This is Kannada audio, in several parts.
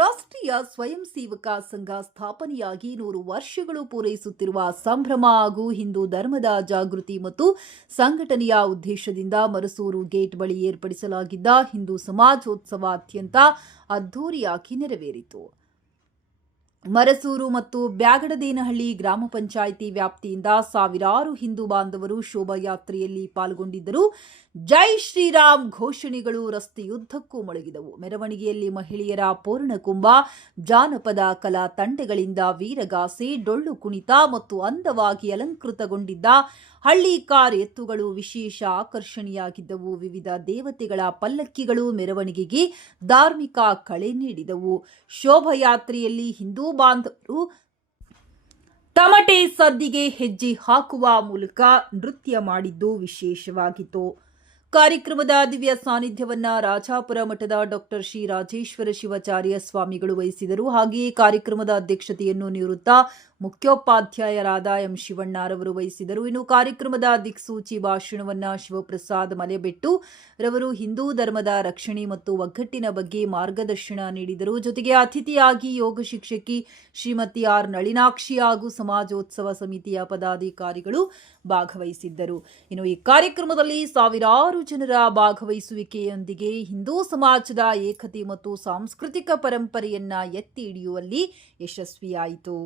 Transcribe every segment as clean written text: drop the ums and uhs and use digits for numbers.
ರಾಷ್ಟ್ರೀಯ ಸ್ವಯಂ ಸೇವಕ ಸಂಘ ಸ್ಥಾಪನೆಯಾಗಿ 100 ವರ್ಷಗಳು ಪೂರೈಸುತ್ತಿರುವ ಸಂಭ್ರಮ ಹಾಗೂ ಹಿಂದೂ ಧರ್ಮದ ಜಾಗೃತಿ ಮತ್ತು ಸಂಘಟನೆಯ ಉದ್ದೇಶದಿಂದ ಮರಸೂರು ಗೇಟ್ ಬಳಿ ಏರ್ಪಡಿಸಲಾಗಿದ್ದ ಹಿಂದೂ ಸಮಾಜೋತ್ಸವ ಅತ್ಯಂತ ಅದ್ದೂರಿಯಾಗಿ ನೆರವೇರಿತು. ಮರಸೂರು ಮತ್ತು ಬ್ಯಾಗಡದೇನಹಳ್ಳಿ ಗ್ರಾಮ ಪಂಚಾಯಿತಿ ವ್ಯಾಪ್ತಿಯಿಂದ ಸಾವಿರಾರು ಹಿಂದೂ ಬಾಂಧವರು ಶೋಭಾಯಾತ್ರೆಯಲ್ಲಿ ಪಾಲ್ಗೊಂಡಿದ್ದರು. ಜೈ ಶ್ರೀರಾಮ್ ಘೋಷಣೆಗಳು ರಸ್ತೆಯುದ್ದಕ್ಕೂ ಮೊಳಗಿದವು. ಮೆರವಣಿಗೆಯಲ್ಲಿ ಮಹಿಳೆಯರ ಪೂರ್ಣಕುಂಭ, ಜಾನಪದ ಕಲಾ ತಂಡಗಳಿಂದ ವೀರಗಾಸೆ, ಡೊಳ್ಳು ಕುಣಿತ ಮತ್ತು ಅಂದವಾಗಿ ಅಲಂಕೃತಗೊಂಡಿದ್ದ ಹಳ್ಳಿ ಕಾರ್ ಎತ್ತುಗಳು ವಿಶೇಷ ಆಕರ್ಷಣೆಯಾಗಿದ್ದವು. ವಿವಿಧ ದೇವತೆಗಳ ಪಲ್ಲಕ್ಕಿಗಳು ಮೆರವಣಿಗೆಗೆ ಧಾರ್ಮಿಕ ಕಳೆ ನೀಡಿದವು. ಶೋಭಾಯಾತ್ರೆಯಲ್ಲಿ ಹಿಂದೂ ಬಾಂಧವರು ತಮಟೆ ಸದ್ದಿಗೆ ಹೆಜ್ಜೆ ಹಾಕುವ ಮೂಲಕ ನೃತ್ಯ ಮಾಡಿದ್ದು ವಿಶೇಷವಾಗಿತ್ತು. ಕಾರ್ಯಕ್ರಮದ ದಿವ್ಯ ಸಾನ್ನಿಧ್ಯವನ್ನ ರಾಜಾಪುರ ಮಠದ ಡಾಕ್ಟರ್ ಶ್ರೀ ರಾಜೇಶ್ವರ ಶಿವಾಚಾರ್ಯ ಸ್ವಾಮಿಗಳು ವಹಿಸಿದರು. ಹಾಗೆಯೇ ಕಾರ್ಯಕ್ರಮದ ಅಧ್ಯಕ್ಷತೆಯನ್ನು ನಿವೃತ್ತ ಮುಖ್ಯೋಪಾಧ್ಯಾಯರಾದ ಎಂ ಶಿವಣ್ಣರವರು ವಹಿಸಿದರು. ಇನ್ನು ಕಾರ್ಯಕ್ರಮದ ದಿಕ್ಸೂಚಿ ಭಾಷಣವನ್ನ ಶಿವಪ್ರಸಾದ್ ಮಲೆಬೆಟ್ಟು ರವರು ಹಿಂದೂ ಧರ್ಮದ ರಕ್ಷಣೆ ಮತ್ತು ಒಗ್ಗಟ್ಟಿನ ಬಗ್ಗೆ ಮಾರ್ಗದರ್ಶನ ನೀಡಿದರು. ಜೊತೆಗೆ ಅತಿಥಿಯಾಗಿ ಯೋಗ ಶಿಕ್ಷಕಿ ಶ್ರೀಮತಿ ಆರ್ ನಳಿನಾಕ್ಷಿ ಹಾಗೂ ಸಮಾಜೋತ್ಸವ ಸಮಿತಿಯ ಪದಾಧಿಕಾರಿಗಳು ಭಾಗವಹಿಸಿದ್ದರು. ಇನ್ನು ಈ ಕಾರ್ಯಕ್ರಮದಲ್ಲಿ ಸಾವಿರಾರು ಜನರ ಭಾಗವಹಿಸುವಿಕೆಯೊಂದಿಗೆ ಹಿಂದೂ ಸಮಾಜದ ಏಕತೆ ಮತ್ತು ಸಾಂಸ್ಕೃತಿಕ ಪರಂಪರೆಯನ್ನ ಎತ್ತಿ ಹಿಡಿಯುವಲ್ಲಿ ಯಶಸ್ವಿಯಾಯಿತು.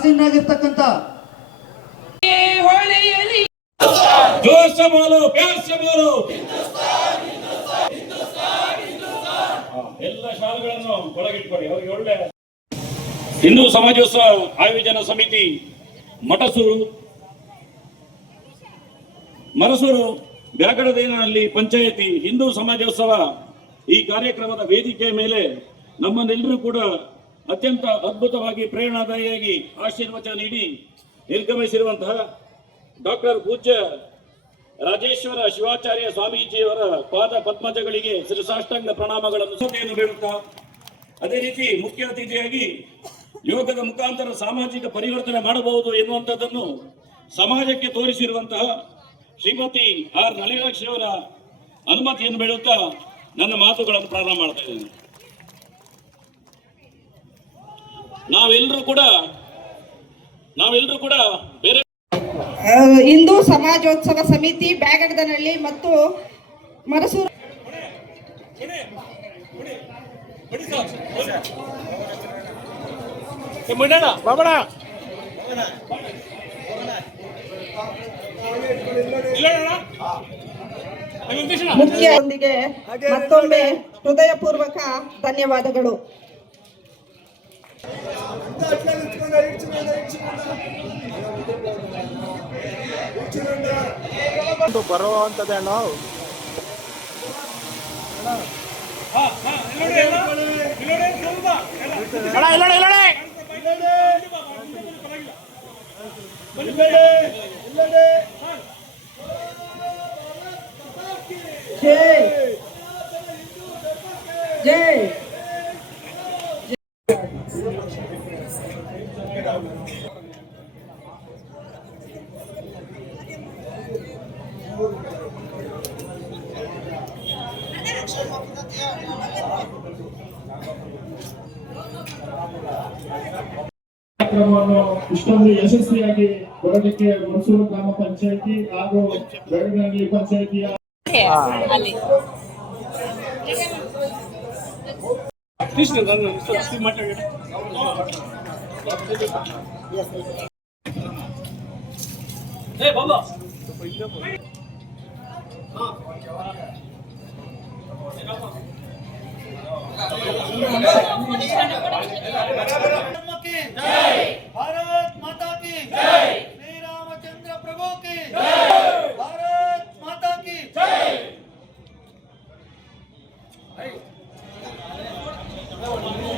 ಆಸೀನರಾಗಿರ್ತಕ್ಕಂಥ जोर से बोलो, प्यार से बोलो. ಎಲ್ಲ ಶಾಲೆಗಳನ್ನು ಒಳಗಿಟ್ಕೊಳ್ಳಿ. ಅವರಿಗೆ ಒಳ್ಳೆ ಹಿಂದೂ ಸಮಾಜೋತ್ಸವ ಆಯೋಜನಾ ಸಮಿತಿ ಮರಸೂರು ಬ್ಯಾಗಡದೇನಲ್ಲಿ ಪಂಚಾಯತಿ ಹಿಂದೂ ಸಮಾಜೋತ್ಸವ ಈ ಕಾರ್ಯಕ್ರಮದ ವೇದಿಕೆಯ ಮೇಲೆ ನಮ್ಮನ್ನೆಲ್ಲರೂ ಕೂಡ ಅತ್ಯಂತ ಅದ್ಭುತವಾಗಿ ಪ್ರೇರಣಾದಾಯಿಯಾಗಿ ಆಶೀರ್ವಚನ ನೀಡಿ ನಿರ್ಗಮಿಸಿರುವಂತಹ ಡಾಕ್ಟರ್ ಪೂಜ್ಯ ರಾಜೇಶ್ವರ ಶಿವಾಚಾರ್ಯ ಸ್ವಾಮೀಜಿಯವರ ಪಾದ ಪದ್ಮಜಗಳಿಗೆ ಶಿರಸಾಷ್ಟಾಂಗ ಪ್ರಣಾಮಗಳನ್ನು ಸಭೆಯನ್ನು ಬೇಡುತ್ತಾ, ಅದೇ ರೀತಿ ಮುಖ್ಯ ಅತಿಥಿಯಾಗಿ ಯೋಗದ ಮುಖಾಂತರ ಸಾಮಾಜಿಕ ಪರಿವರ್ತನೆ ಮಾಡಬಹುದು ಎನ್ನುವಂಥದ್ದನ್ನು ಸಮಾಜಕ್ಕೆ ತೋರಿಸಿರುವಂತಹ ಶ್ರೀಮತಿ ಆರ್ ನಳಿನಾಕ್ಷಿ ಅವರ ಅನುಮತಿಯನ್ನು ಬೇಡುತ್ತಾ ನನ್ನ ಮಾತುಗಳನ್ನು ಪ್ರಾರಂಭ ಮಾಡ್ತಾ ಇದ್ದೇನೆ. ನಾವೆಲ್ಲರೂ ಕೂಡ ಬೇರೆ ಹಿಂದೂ ಸಮಾಜೋತ್ಸವ ಸಮಿತಿ ಬ್ಯಾಗಡದನಹಳ್ಳಿ ಮತ್ತು ಮರಸೂರು ಮುಖ್ಯರೊಂದಿಗೆ ಮತ್ತೊಮ್ಮೆ ಹೃದಯಪೂರ್ವಕ ಧನ್ಯವಾದಗಳು. ಬರುವಂತದೇ ನಾವು ಜೈ ಜೈ ಕಾರ್ಯಕ್ರಮವನ್ನು ಇಷ್ಟೊಂದು ಯಶಸ್ವಿಯಾಗಿ ಬರೋದಕ್ಕೆ ಮರಸೂರು ಗ್ರಾಮ ಪಂಚಾಯಿತಿ ಹಾಗೂ ಬೆಳಗನಹಳ್ಳಿ ಪಂಚಾಯಿತಿಯ ಜೈ